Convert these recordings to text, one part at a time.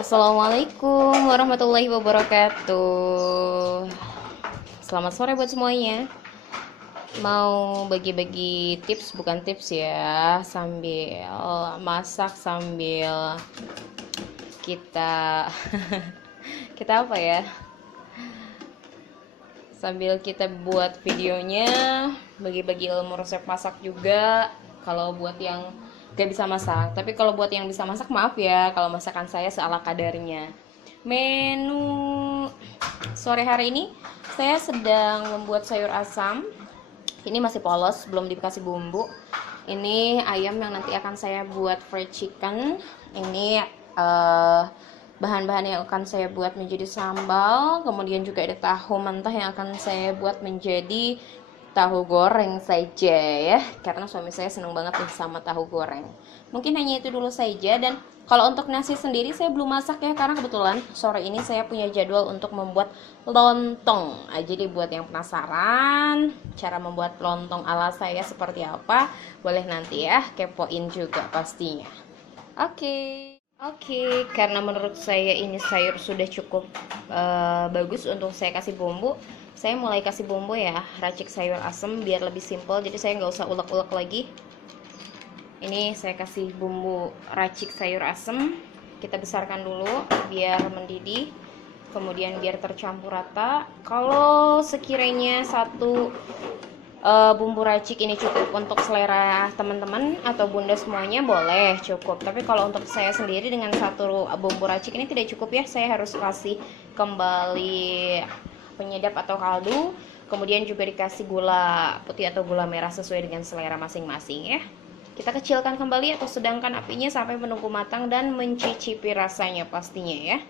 Assalamualaikum warahmatullahi wabarakatuh. Selamat sore buat semuanya. Mau bagi-bagi tips, bukan tips ya, sambil masak, sambil kita kita apa ya? Sambil kita buat videonya, bagi-bagi ilmu resep masak juga. Kalau buat yang gak bisa masak, tapi kalau buat yang bisa masak, maaf ya kalau masakan saya seala kadarnya. Menu sore hari ini saya sedang membuat sayur asam. Ini masih polos, belum dikasih bumbu. Ini ayam yang nanti akan saya buat fried chicken. Ini bahan-bahan yang akan saya buat menjadi sambal. Kemudian juga ada tahu mentah yang akan saya buat menjadi tahu goreng saja ya, karena suami saya seneng banget nih sama tahu goreng. Mungkin hanya itu dulu saja. Dan kalau untuk nasi sendiri saya belum masak ya, karena kebetulan sore ini saya punya jadwal untuk membuat lontong. Jadi buat yang penasaran cara membuat lontong ala saya seperti apa, boleh nanti ya kepoin juga pastinya. Oke, karena menurut saya ini sayur sudah cukup bagus untuk saya kasih bumbu. Saya mulai kasih bumbu ya, racik sayur asem biar lebih simple. Jadi saya nggak usah ulek-ulek lagi. Ini saya kasih bumbu racik sayur asem. Kita besarkan dulu biar mendidih. Kemudian biar tercampur rata. Kalau sekiranya satu bumbu racik ini cukup untuk selera teman-teman atau bunda semuanya, boleh cukup. Tapi kalau untuk saya sendiri dengan satu bumbu racik ini tidak cukup ya, saya harus kasih kembali penyedap atau kaldu, kemudian juga dikasih gula putih atau gula merah sesuai dengan selera masing-masing ya. Kita kecilkan kembali atau sedangkan apinya sampai menunggu matang dan mencicipi rasanya pastinya ya.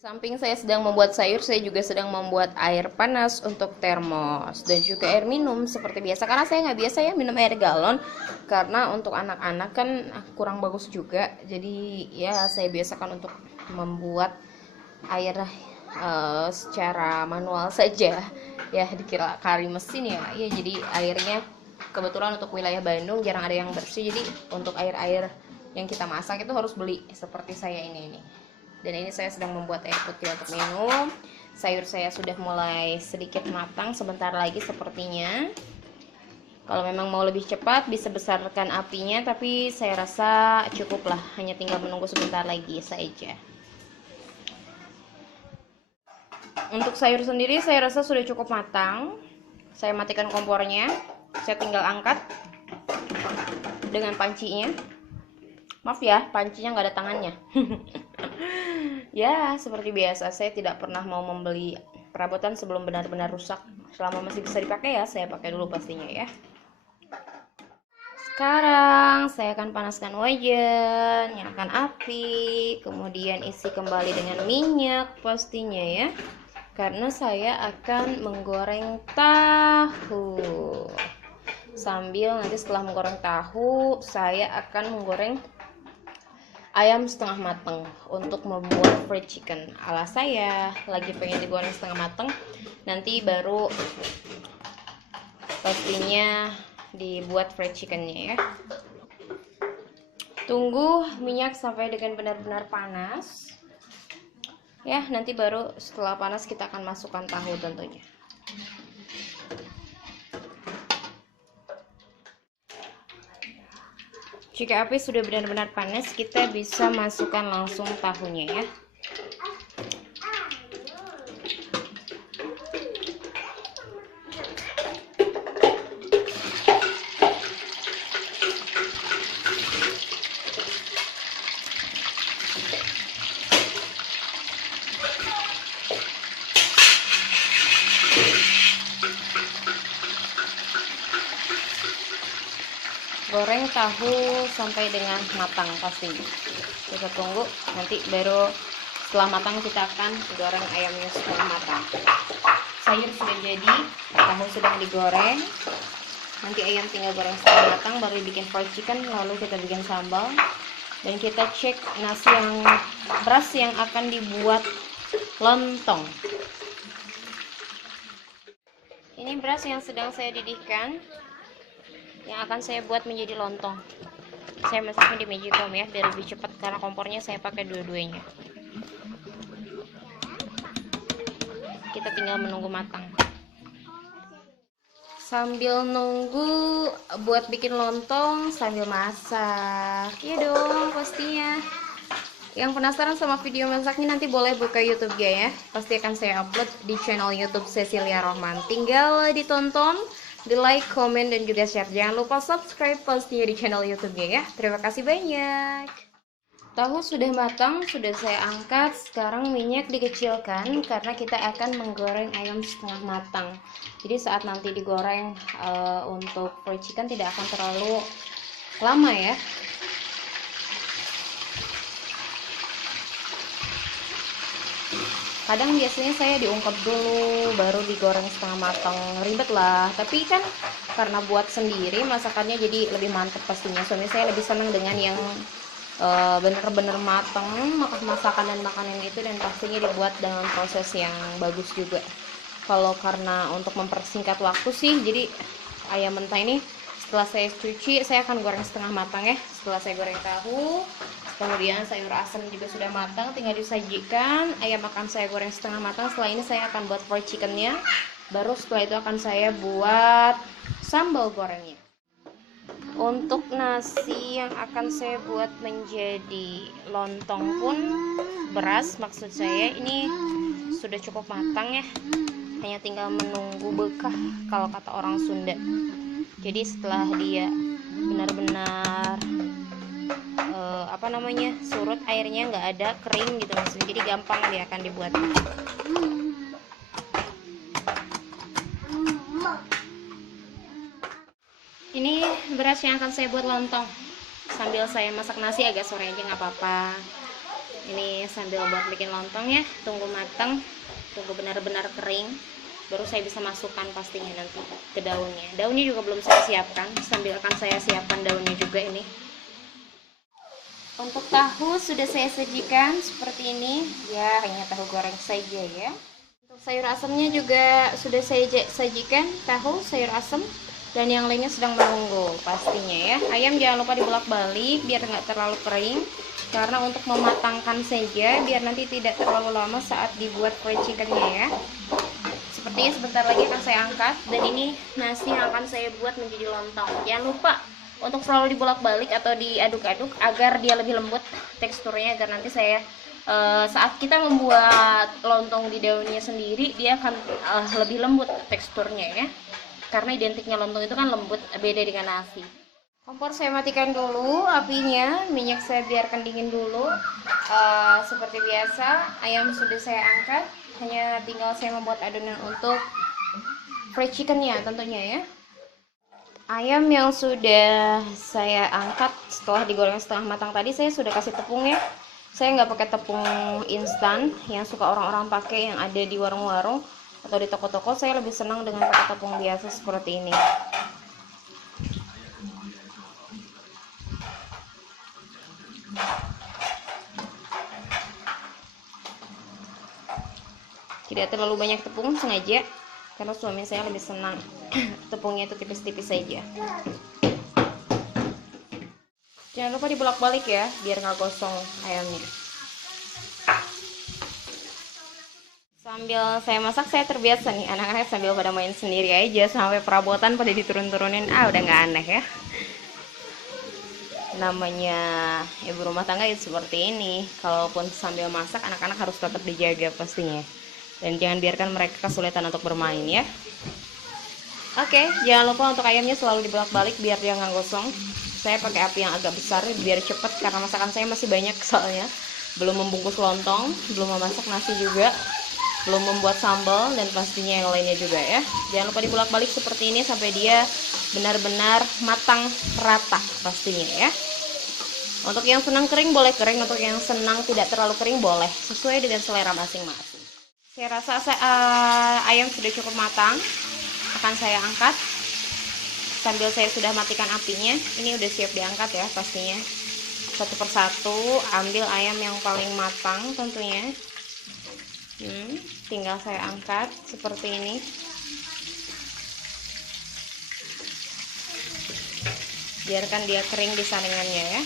Samping saya sedang membuat sayur, saya juga sedang membuat air panas untuk termos dan juga air minum seperti biasa. Karena saya nggak biasa ya minum air galon, karena untuk anak-anak kan kurang bagus juga. Jadi ya saya biasakan untuk membuat air secara manual saja. Ya dikira kari mesin ya. Ya jadi airnya kebetulan untuk wilayah Bandung jarang ada yang bersih. Jadi untuk air-air yang kita masak itu harus beli seperti saya ini. Dan ini saya sedang membuat air putih untuk minum. Sayur saya sudah mulai sedikit matang, sebentar lagi sepertinya. Kalau memang mau lebih cepat bisa besarkan apinya, tapi saya rasa cukuplah, hanya tinggal menunggu sebentar lagi saja. Untuk sayur sendiri saya rasa sudah cukup matang. Saya matikan kompornya. Saya tinggal angkat dengan pancinya. Maaf ya, pancinya nggak ada tangannya. Ya, seperti biasa, saya tidak pernah mau membeli perabotan sebelum benar-benar rusak. Selama masih bisa dipakai ya, saya pakai dulu pastinya ya. Sekarang saya akan panaskan wajan, nyalakan api, kemudian isi kembali dengan minyak pastinya ya. Karena saya akan menggoreng tahu. Sambil nanti setelah menggoreng tahu, saya akan menggoreng ayam setengah mateng untuk membuat fried chicken ala saya. Lagi pengen digoreng setengah mateng, nanti baru pastinya dibuat fried chickennya ya. Tunggu minyak sampai dengan benar-benar panas ya, nanti baru setelah panas kita akan masukkan tahu tentunya. Jika api sudah benar-benar panas, kita bisa masukkan langsung tahunya ya. Goreng tahu sampai dengan matang pastinya. Kita tunggu, nanti baru setelah matang kita akan goreng ayamnya setengah matang. Sayur sudah jadi, tahu sedang digoreng. Nanti ayam tinggal goreng setengah matang, baru bikin fried chicken, lalu kita bikin sambal. Dan kita cek nasi yang beras yang akan dibuat lontong. Ini beras yang sedang saya didihkan, yang akan saya buat menjadi lontong. Saya masaknya di magicom ya, biar lebih cepat karena kompornya saya pakai dua-duanya. Kita tinggal menunggu matang. Sambil nunggu buat bikin lontong sambil masak. Iya dong pastinya. Yang penasaran sama video masaknya nanti boleh buka YouTube ya. Pasti akan saya upload di channel YouTube Cecilia Rohman. Tinggal ditonton, di like, komen, dan juga share. Jangan lupa subscribe pastinya di channel YouTube ya. Terima kasih banyak. Tahu sudah matang, sudah saya angkat. Sekarang minyak dikecilkan karena kita akan menggoreng ayam setengah matang. Jadi saat nanti digoreng untuk fried chicken tidak akan terlalu lama ya. Kadang biasanya saya diungkep dulu baru digoreng setengah matang, ribet lah. Tapi kan karena buat sendiri masakannya jadi lebih mantep pastinya. Suami saya lebih senang dengan yang bener-bener matang masakan dan makanan itu, dan pastinya dibuat dengan proses yang bagus juga. Kalau karena untuk mempersingkat waktu sih, jadi ayam mentah ini setelah saya cuci saya akan goreng setengah matang ya. Setelah saya goreng tahu, kemudian sayur asam juga sudah matang, tinggal disajikan. Ayam akan saya goreng setengah matang. Setelah ini saya akan buat fried chickennya, baru setelah itu akan saya buat sambal gorengnya. Untuk nasi yang akan saya buat menjadi lontong pun, beras maksud saya ini sudah cukup matang ya, hanya tinggal menunggu bekah kalau kata orang Sunda. Jadi setelah dia benar-benar surut airnya, nggak ada kering gitu maksudnya, jadi gampang dia akan dibuat. Ini beras yang akan saya buat lontong. Sambil saya masak nasi agak sore aja nggak apa-apa. Ini sambil buat bikin lontong ya, tunggu matang, tunggu benar-benar kering, baru saya bisa masukkan pastinya nanti ke daunnya. Daunnya juga belum saya siapkan, sambil akan saya siapkan daunnya juga ini. Untuk tahu sudah saya sajikan seperti ini, ya hanya tahu goreng saja ya. Untuk sayur asamnya juga sudah saya sajikan, tahu, sayur asam, dan yang lainnya sedang menunggu pastinya ya. Ayam jangan lupa dibolak-balik biar nggak terlalu kering, karena untuk mematangkan saja biar nanti tidak terlalu lama saat dibuat fried chickennya ya. Sepertinya sebentar lagi akan saya angkat, dan ini nasi yang akan saya buat menjadi lontong. Jangan lupa untuk selalu dibolak-balik atau diaduk-aduk agar dia lebih lembut teksturnya, agar nanti saya saat kita membuat lontong di daunnya sendiri dia akan lebih lembut teksturnya ya. Karena identiknya lontong itu kan lembut, beda dengan nasi. Kompor saya matikan dulu apinya, minyak saya biarkan dingin dulu. Seperti biasa, ayam sudah saya angkat, hanya tinggal saya membuat adonan untuk fried chickennya tentunya ya. Ayam yang sudah saya angkat setelah digoreng setengah matang tadi, saya sudah kasih tepung ya. Saya nggak pakai tepung instan yang suka orang-orang pakai yang ada di warung-warung atau di toko-toko. Saya lebih senang dengan pakai tepung biasa seperti ini. Tidak terlalu banyak tepung sengaja, karena suami saya lebih senang tepungnya itu tipis-tipis saja. Jangan lupa dibolak-balik ya, biar nggak gosong ayamnya. Sambil saya masak, saya terbiasa nih anak-anak sambil pada main sendiri aja, sampai perabotan pada diturun-turunin. Udah nggak aneh ya. Namanya ibu rumah tangga itu seperti ini. Kalaupun sambil masak, anak-anak harus tetap dijaga pastinya. Dan jangan biarkan mereka kesulitan untuk bermain ya. Oke, jangan lupa untuk ayamnya selalu dibolak-balik biar dia nggak gosong. Saya pakai api yang agak besar biar cepet, karena masakan saya masih banyak soalnya. Belum membungkus lontong, belum memasak nasi juga, belum membuat sambal, dan pastinya yang lainnya juga ya. Jangan lupa dibolak-balik seperti ini sampai dia benar-benar matang rata pastinya ya. Untuk yang senang kering boleh kering, untuk yang senang tidak terlalu kering boleh, sesuai dengan selera masing-masing. Saya rasa ayam sudah cukup matang, akan saya angkat. Sambil saya sudah matikan apinya, ini udah siap diangkat ya pastinya. Satu persatu ambil ayam yang paling matang tentunya. Tinggal saya angkat seperti ini. Biarkan dia kering di saringannya ya.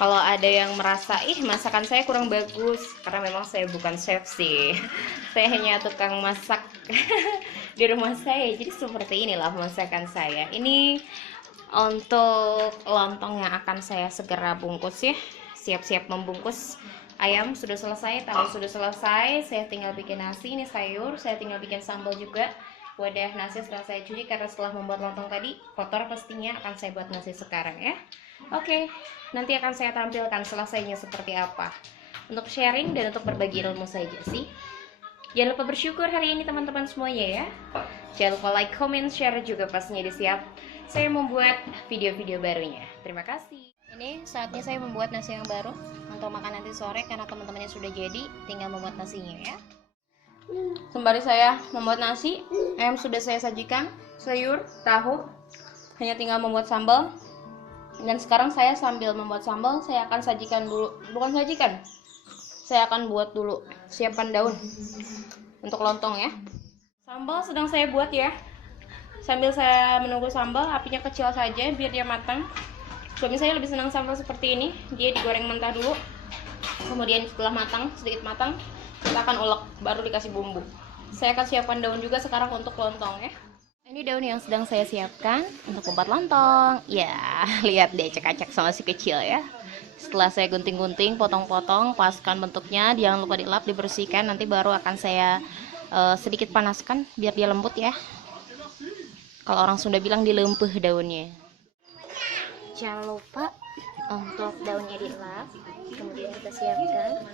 Kalau ada yang merasa ih masakan saya kurang bagus, karena memang saya bukan chef sih. Saya hanya tukang masak di rumah saya. Jadi seperti inilah masakan saya. Ini untuk lontong yang akan saya segera bungkus ya. Siap-siap membungkus. Ayam sudah selesai, tahu sudah selesai. Saya tinggal bikin nasi, ini sayur. Saya tinggal bikin sambal juga. Wadah nasi setelah saya cuci karena setelah membuat lontong tadi kotor, pastinya akan saya buat nasi sekarang ya. Oke, nanti akan saya tampilkan selesainya seperti apa. Untuk sharing dan untuk berbagi ilmu saja sih. Jangan lupa bersyukur hari ini teman-teman semuanya ya. Jangan lupa like, comment, share juga pastinya di siap saya membuat video-video barunya. Terima kasih. Ini saatnya saya membuat nasi yang baru untuk makan nanti sore karena teman-temannya sudah jadi, tinggal membuat nasinya ya. Sembari saya membuat nasi, ayam sudah saya sajikan, sayur, tahu, hanya tinggal membuat sambal. Dan sekarang saya sambil membuat sambal, saya akan sajikan dulu, bukan sajikan, saya akan buat dulu siapan daun untuk lontong ya. Sambal sedang saya buat ya. Sambil saya menunggu sambal, apinya kecil saja biar dia matang. Suami saya lebih senang sambal seperti ini, dia digoreng mentah dulu. Kemudian setelah matang, sedikit matang, kita akan ulek, baru dikasih bumbu. Saya akan siapkan daun juga sekarang untuk lontong ya. Ini daun yang sedang saya siapkan untuk membuat lontong. Ya, lihat deh acak-acak sama si kecil ya. Setelah saya gunting-gunting, potong-potong, paskan bentuknya, jangan lupa dilap, dibersihkan. Nanti baru akan saya sedikit panaskan biar dia lembut ya. Kalau orang Sunda bilang dilempeh daunnya. Jangan lupa untuk daunnya dilap, kemudian kita siapkan.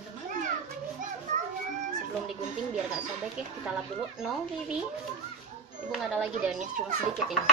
Sebelum digunting biar gak sobek ya, kita lap dulu. No baby, ibu nggak ada lagi daunnya, cuma sedikit ini.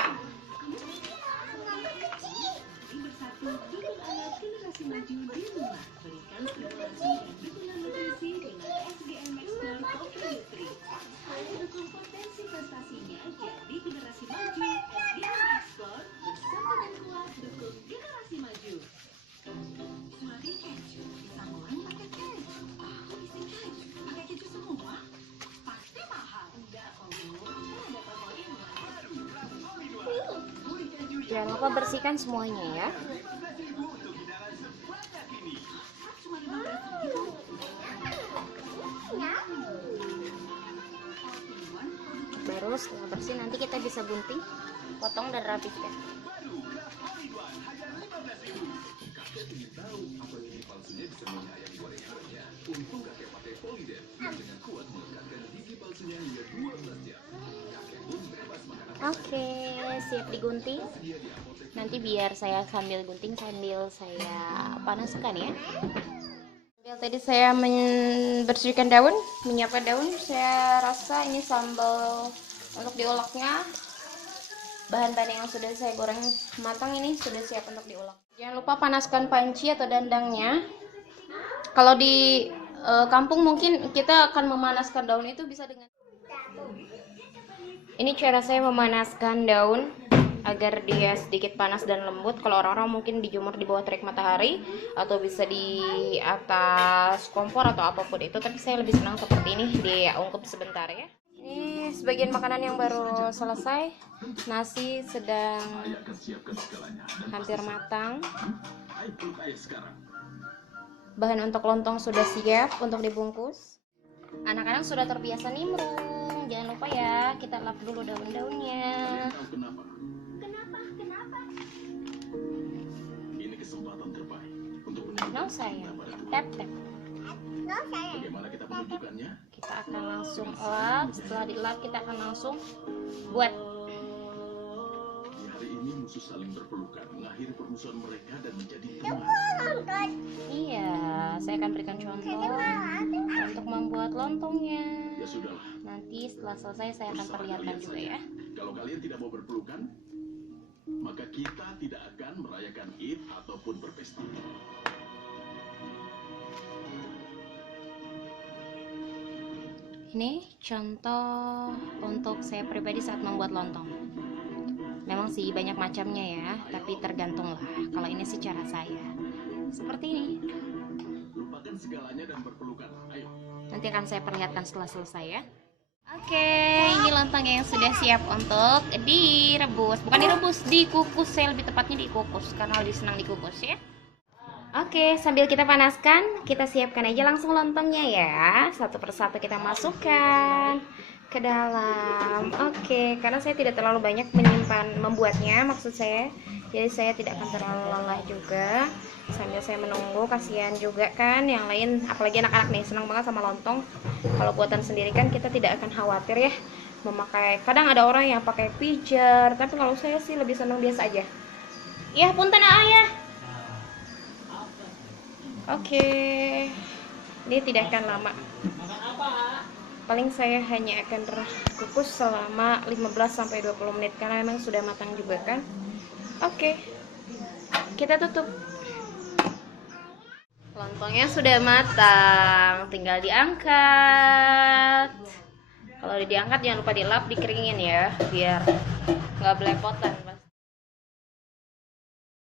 Jangan lupa bersihkan semuanya ya. Baru setelah bersih nanti kita bisa gunting, potong dan rapihkan. Oke, siap digunting. Nanti biar saya sambil gunting sambil saya panaskan ya. Sambil tadi saya membersihkan daun, menyiapkan daun, saya rasa ini sambal untuk diuleknya. Bahan-bahan yang sudah saya goreng matang ini sudah siap untuk diulek. Jangan lupa panaskan panci atau dandangnya. Kalau di kampung mungkin kita akan memanaskan daun itu bisa dengan ini. Cara saya memanaskan daun agar dia sedikit panas dan lembut. Kalau orang-orang mungkin dijemur di bawah terik matahari atau bisa di atas kompor atau apapun itu, tapi saya lebih senang seperti ini, diungkep sebentar ya. Ini sebagian makanan yang baru selesai. Nasi sedang hampir matang. Bahan untuk lontong sudah siap untuk dibungkus. Anak-anak sudah terbiasa nimbrung. Jangan lupa ya, kita lap dulu daun-daunnya. Kenapa? Ini kesempatan terbaik untuk No sayang, tap. bagaimana kita menunjukkannya. Kita akan langsung lap. Setelah dilap kita akan langsung buat. Di hari ini musuh saling berpelukan, mengakhiri permusuhan mereka dan menjadi teman. Iya, saya akan berikan contoh untuk membuat lontongnya. Ya sudahlah. Nanti setelah selesai saya akan perlihatkan juga ya. Kalau kalian tidak mau berpelukan, maka kita tidak akan merayakan Id ataupun berpesta. Ini contoh untuk saya pribadi saat membuat lontong. Memang sih banyak macamnya ya, tapi tergantung lah. Kalau ini sih cara saya seperti ini. Lupakan segalanya dan berpelukan. Ayo. Nanti akan saya perlihatkan setelah selesai ya. Oke, ini lontongnya yang sudah siap untuk direbus. Bukan direbus, dikukus. Saya lebih tepatnya dikukus karena lebih senang dikukus ya. Oke, sambil kita panaskan, kita siapkan aja langsung lontongnya ya. Satu persatu kita masukkan ke dalam. Oke, karena saya tidak terlalu banyak membuatnya, maksud saya. Jadi saya tidak akan terlalu lelah juga. Sambil saya menunggu, kasihan juga kan yang lain, apalagi anak-anak nih senang banget sama lontong. Kalau buatan sendiri kan kita tidak akan khawatir ya memakai. Kadang ada orang yang pakai pijar, tapi kalau saya sih lebih senang biasa aja. Ya, punten ayah. Oke, ini tidak akan lama. Paling saya hanya akan kukus selama 15-20 menit karena memang sudah matang juga kan. Oke, kita tutup. Lontongnya sudah matang, tinggal diangkat. Kalau udah diangkat jangan lupa dilap, dikeringin ya, biar nggak belepotan.